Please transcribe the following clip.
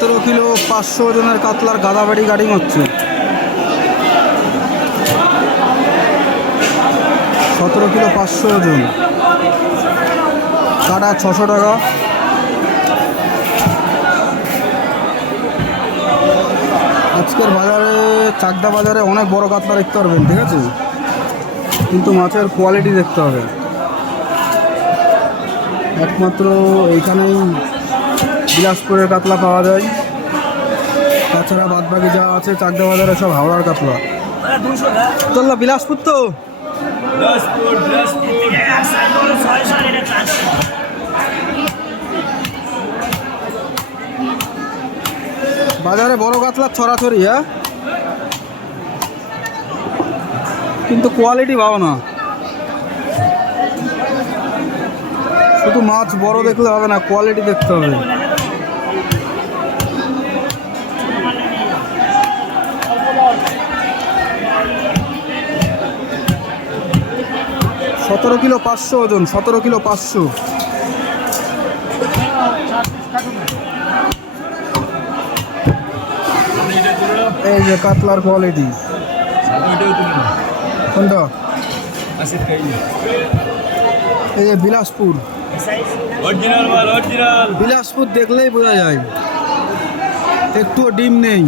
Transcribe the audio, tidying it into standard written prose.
17 kilo 500 ওজনের কাতলার গাদাবাড়ি গাড়িং হচ্ছে। 17 kilo 500 ওজন, কাটা 600 টাকা। আজকের বাজারে চাকদা বাজারে অনেক বড় কাতলা দেখতে পারবেন, ঠিক আছে, কিন্তু মাছের কোয়ালিটি দেখতে হবে। একমাত্র এইখানেই বিলাসপুরের কাতলা পাওয়া যায়, তাছাড়া বাদবাকি যা আছে চাকদা বাজারে সব হাওড়ার কাতলা। চল বিলাসপুর তো বাজারে বড় কাতলা ছড়াছড়ি, হ্যাঁ, কিন্তু কোয়ালিটি ভালো না। শুধু মাছ বড় দেখলে হবে না, কোয়ালিটি দেখতে হবে। সতেরো কিলো 500 ওজন, 17 কিলো 500। এই যে কাতলার কোয়ালিটি, কোনটা? এই যে বিলাসপুর, বিলাসপুর দেখলেই বোঝা যায়, একটুও ডিম নেই।